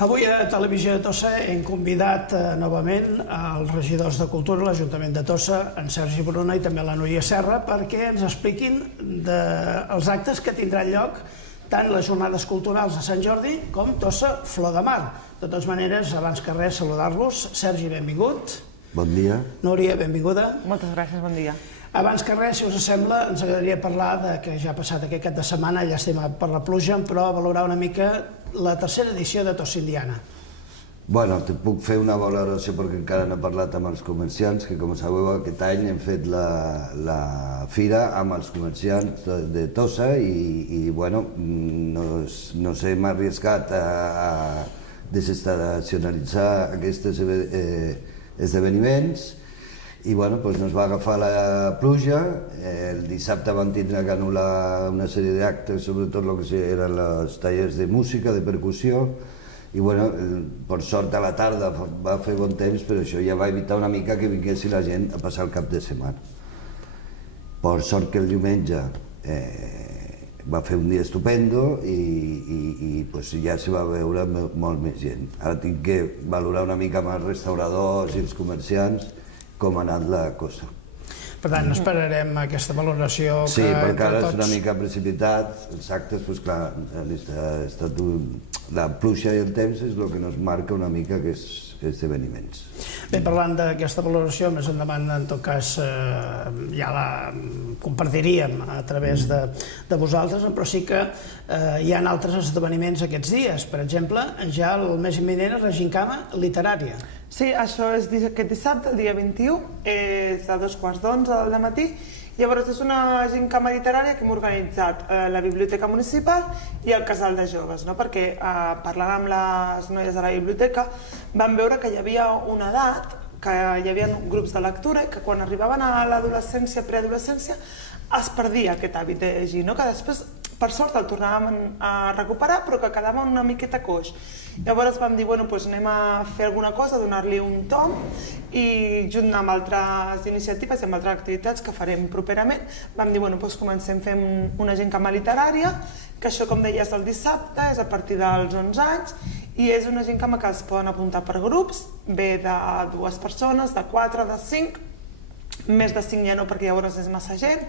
Avui a Televisió de Tossa hem convidat novament els regidors de Cultura de l'Ajuntament de Tossa, en Sergi Bruna i també la Núria Serra, perquè ens expliquin els actes que tindran lloc tant les jornades culturals de Sant Jordi com Tossa Flor de Mar. De totes maneres, abans que res, saludar-los. Sergi, benvingut. Bon dia. Núria, benvinguda. Moltes gràcies, bon dia. Abans que res, si us sembla, ens agradaria parlar de que ja ha passat aquest cap de setmana, llàstima per la pluja, però valorar una mica la tercera edició de Tossa Indiana. Bueno, te puc fer una valoració perquè encara no he parlat amb els comerciants, que com sabeu aquest any hem fet la fira amb els comerciants de Tossa i bueno, nos hem arriesgat a desestacionalitzar aquests esdeveniments i bueno, nos va agafar la pluja. El dissabte vam tindre que anul·lar una sèrie d'actes, sobretot el que eren els tallers de música, de percussió, i bueno, per sort a la tarda va fer bon temps, però això ja va evitar una mica que vinguessi la gent a passar el cap de setmana. Per sort que el diumenge va fer un dia estupendo i ja s'hi va veure molt més gent. Ara tinc que valorar una mica amb els restauradors i els comerciants com ha anat la cosa. Per tant, esperarem aquesta valoració. Sí, perquè ara és una mica precipitat, els actes, doncs clar, la pluja i el temps és el que ens marca una mica aquests esdeveniments. Bé, parlant d'aquesta valoració, més endavant, en tot cas, ja la compartiríem a través de vosaltres, però sí que hi ha altres esdeveniments aquests dies. Per exemple, ja el més imminent és la gincama literària. Sí, això és aquest dissabte, el dia 21, és a 2:15 del matí. Llavors és una gincama literària que hem organitzat la Biblioteca Municipal i el Casal de Joves, perquè parlant amb les noies de la biblioteca vam veure que hi havia una edat, que hi havia grups de lectura i que quan arribaven a l'adolescència, preadolescència, es perdia aquest hàbit de llegir, que després per sort el tornàvem a recuperar però que quedava una miqueta coix. Llavors vam dir, bueno, doncs anem a fer alguna cosa, donar-li un tom i junt amb altres iniciatives i amb altres activitats que farem properament vam dir, bueno, doncs comencem fent una gincama literària, que això, com deies, el dissabte és a partir dels 11 anys i és una gincama que es poden apuntar per grups, ve de 2 persones, de 4, de 5, més de 5 ja no perquè llavors és massa gent,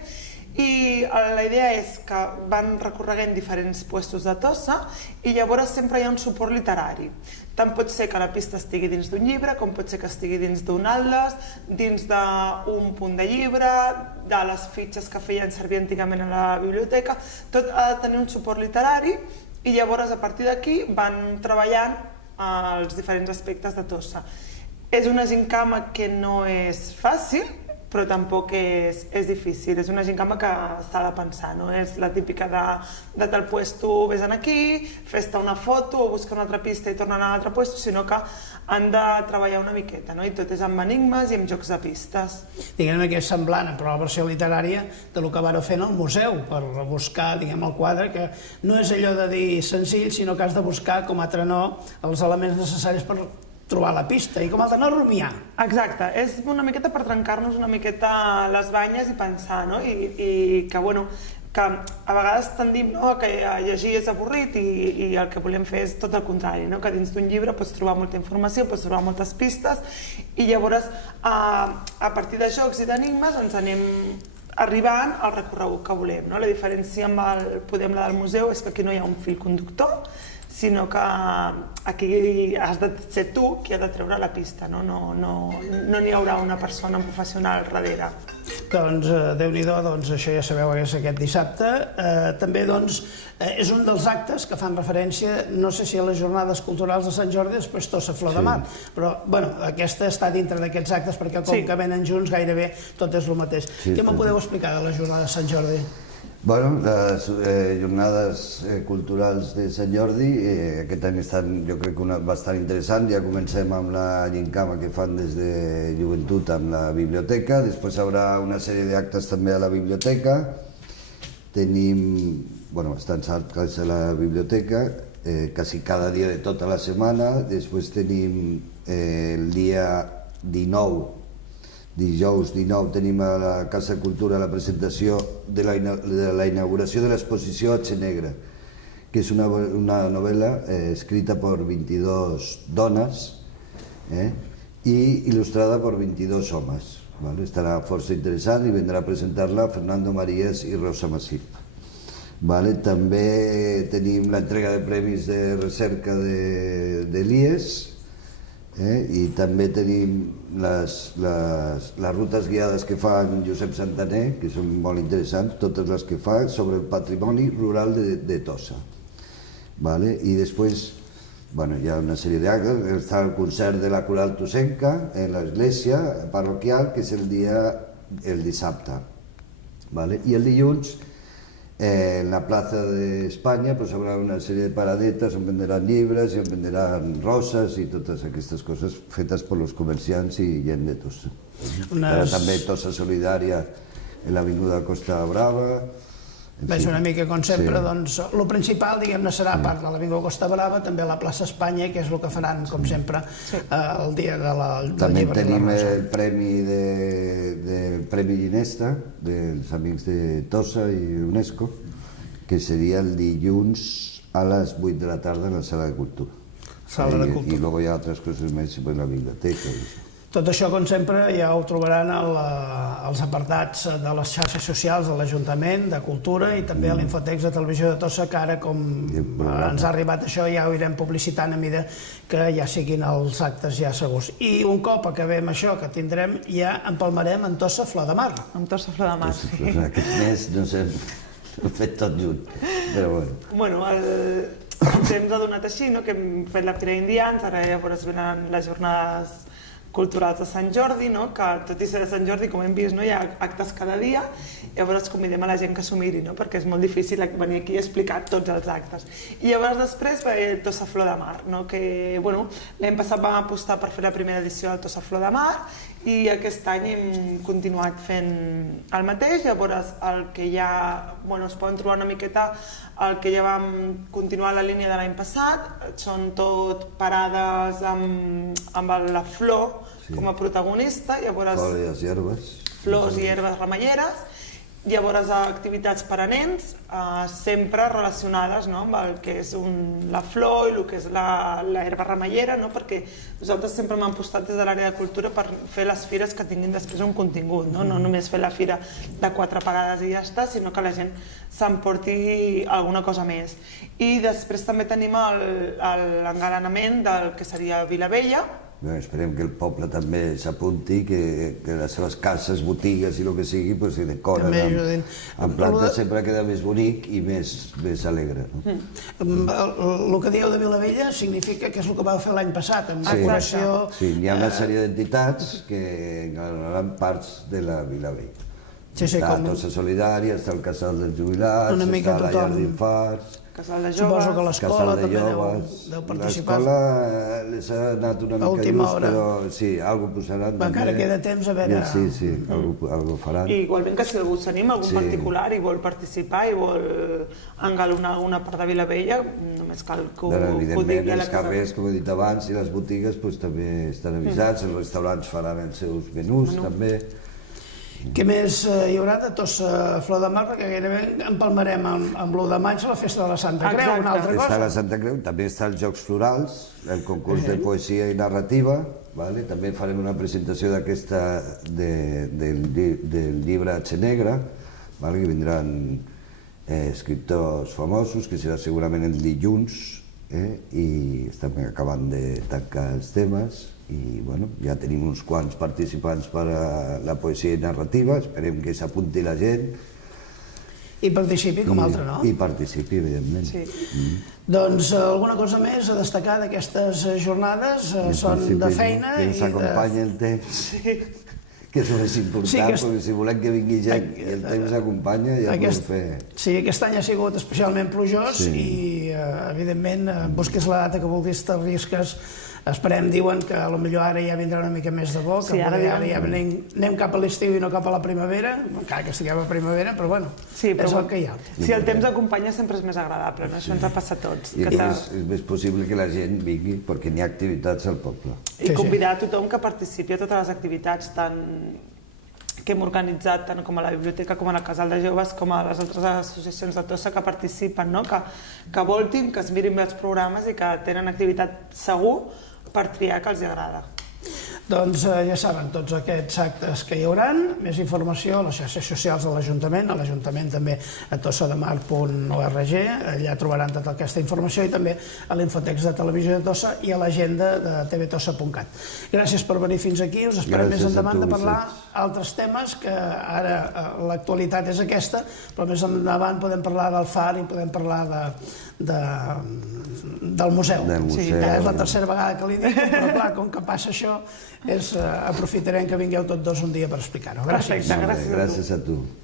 i la idea és que van recorreguent diferents puestos de Tossa i llavors sempre hi ha un suport literari. Tant pot ser que la pista estigui dins d'un llibre, com pot ser que estigui dins d'un atles, dins d'un punt de llibre, de les fitxes que feien servir antigament a la biblioteca. Tot ha de tenir un suport literari i llavors a partir d'aquí van treballant els diferents aspectes de Tossa. És una gincama que no és fàcil, però tampoc és difícil. És una gincama que s'ha de pensar, no és la típica de tal puesto ves aquí, fes-te una foto o busca una altra pista i torna a l'altre puesto, sinó que han de treballar una miqueta, i tot és amb enigmes i amb jocs de pistes. Diguem que és semblant, però la versió literària del que vareu fer en el museu, per buscar, el quadre, que no és allò de dir senzill, sinó que has de buscar com a trenor els elements necessaris per trobar la pista i com a no rumiar. Exacte, és una miqueta per trencar-nos una miqueta les banyes i pensar, i que, bueno, que a vegades tendim que llegir és avorrit i el que volem fer és tot el contrari, que dins d'un llibre pots trobar molta informació, pots trobar moltes pistes i llavors a partir de jocs i d'enigmes ens anem arribant al recorregut que volem. La diferència amb el Podem del museu és que aquí no hi ha un fil conductor, sinó que aquí has de ser tu qui ha de treure la pista, no n'hi haurà una persona professional darrere. Doncs Déu-n'hi-do, això ja sabeu que és aquest dissabte. També és un dels actes que fan referència, no sé si a les jornades culturals de Sant Jordi, després Tossa Flor de Mar, però aquesta està dintre d'aquests actes perquè com que venen junts gairebé tot és el mateix. Què me'n podeu explicar de les jornades de Sant Jordi? Bueno, les jornades culturals de Sant Jordi aquest any estan, jo crec que bastant interessant. Ja comencem amb la gincama que fan des de joventut amb la biblioteca, després hi haurà una sèrie d'actes també a la biblioteca. Tenim bastants actes a la biblioteca, quasi cada dia de tota la setmana. Després tenim el dia 19, dijous 19 tenim a la Casa Cultura la presentació de la inauguració de l'exposició H Negra, que és una novel·la escrita per 22 dones i il·lustrada per 22 homes. Estarà força interessant i vendrà a presentar-la Fernando Marías i Rosa Masip. També tenim l'entrega de premis de recerca de l'IES i també tenim les rutes guiades que fa en Josep Santaner, que són molt interessants, totes les que fa sobre el patrimoni rural de Tossa. I després hi ha una sèrie d'actes, està el concert de la coral tossenca en l'església parroquial, que és el dissabte. I el dilluns, en la plaça d'Espanya, haurà una sèrie de paradetes on vendran llibres i on vendran roses i totes aquestes coses fetes per els comerciants i gent de Tossa. També Tossa Solidària en l'avinguda Costa Brava. Veig una mica, com sempre, doncs, el principal, diguem-ne, serà, a part de l'Avinguda Costa Brava, també la plaça Espanya, que és el que faran, com sempre, el dia del llibre. També tenim el Premi Ginesta, dels Amics de Tossa i UNESCO, que seria el dilluns a les 8 de la tarda en la Sala de Cultura. I luego hi ha altres coses més per la biblioteca. Tot això, com sempre, ja ho trobaran als apartats de les xarxes socials de l'Ajuntament, de Cultura i també a l'Infotex de Televisió de Tossa, que ara, com ens ha arribat això, ja ho irem publicitant a mesura que ja siguin els actes ja segurs. I un cop acabem això que tindrem, ja empalmarem en Tossa Flor de Mar. En Tossa Flor de Mar, sí. Aquest mes, no sé, ho he fet tot junt, però bueno. Bueno, el temps ha donat així, que hem fet la Fira d'Indians, ara llavors venen les jornades culturals de Sant Jordi, que tot i ser de Sant Jordi, com hem vist, hi ha actes cada dia, llavors convidem a la gent que s'ho miri, perquè és molt difícil venir aquí i explicar tots els actes. I llavors després va haver Tossa Flor de Mar, que l'any passat vam apostar per fer la primera edició del Tossa Flor de Mar i aquest any hem continuat fent el mateix, llavors el que ja es poden trobar una miqueta el que ja vam continuar la línia de l'any passat, són tot parades amb la flor com a protagonista, flors i herbes remeieres, llavors activitats per a nens, sempre relacionades amb el que és la flor i el que és l'herba remeiera, perquè nosaltres sempre hem apostat des de l'àrea de cultura per fer les fires que tinguin després un contingut, no només fer la fira de 4 parades i ja està, sinó que la gent s'emporti alguna cosa més. I després també tenim l'engalanament del que seria Vilavella. Esperem que el poble també s'apunti, que les seves cases, botigues i el que sigui s'hi decoren amb plantes, sempre queda més bonic i més alegre. El que dieu de Vilavella significa que és el que vau fer l'any passat, amb decoració... Sí, hi ha una sèrie d'entitats que engalanaran parts de la Vilavella. Està Tossa Solidària, està el Casal dels Jubilats, està la llar d'infarts... Casal de Joves... Suposo que l'escola també deu participar. L'escola les ha anat una mica lluç, però sí, alguna posaran també. Encara queda temps a veure... Sí, alguna faran. I igualment que si algú s'anima, algun particular, i vol participar i vol engalonar una part de Vilavella, només cal que ho digui a la casa. Evidentment, els carrers, com he dit abans, i les botigues també estan avisats, els restaurants faran els seus menús també. Què més hi haurà de Tossa Flor de Mar? Perquè gairebé empalmarem amb l'1 de maig la festa de la Santa Creu, una altra cosa. Està la Santa Creu, també està els Jocs Florals, el concurs de poesia i narrativa, també farem una presentació d'aquesta del llibre Xenegra, que vindran escriptors famosos, que serà segurament el dilluns, i estem acabant de tancar els temes. I ja tenim uns quants participants per a la poesia i narrativa, esperem que s'apunti la gent. I participi com altre, no? I participi, evidentment. Doncs alguna cosa més a destacar d'aquestes jornades? Són de feina i de... Que ens acompanyi el temps, que és el més important, perquè si volem que vingui gent i el temps acompanya, ja podem fer... Sí, aquest any ha sigut especialment plujós i, evidentment, busquis la data que vulguis, t'arrisques. Esperem, diuen que potser ara ja vindrà una mica més de bo, que ara ja anem cap a l'estiu i no cap a la primavera, encara que estiguem a primavera, però bueno, és el que hi ha. Si el temps acompanya sempre és més agradable, això ens ha passat a tots. I és més possible que la gent vingui perquè n'hi ha activitats al poble. I convidar a tothom que participi a totes les activitats, tant que hem organitzat tant com a la biblioteca com a la Casal de Joves com a les altres associacions de Tossa que participen, no? Que voltin, que es mirin bé els programes i que tenen activitat segur per triar que els agrada. Doncs ja saben, tots aquests actes que hi hauran, més informació a les xarxes socials de l'Ajuntament, a l'Ajuntament també a tossademar.org, allà trobaran tota aquesta informació i també a l'Infotext de Televisió de Tossa i a l'agenda de tvtossa.cat. Gràcies per venir fins aquí, us esperem més endavant de parlar altres temes, que ara l'actualitat és aquesta, però més endavant podem parlar del FAR i podem parlar del museu. Sí, és la tercera vegada que li dic, però clar, com que passa això, aprofitarem que vingueu tots dos un dia per explicar-ho. Gràcies. Perfecte, gràcies a tu. Gràcies a tu.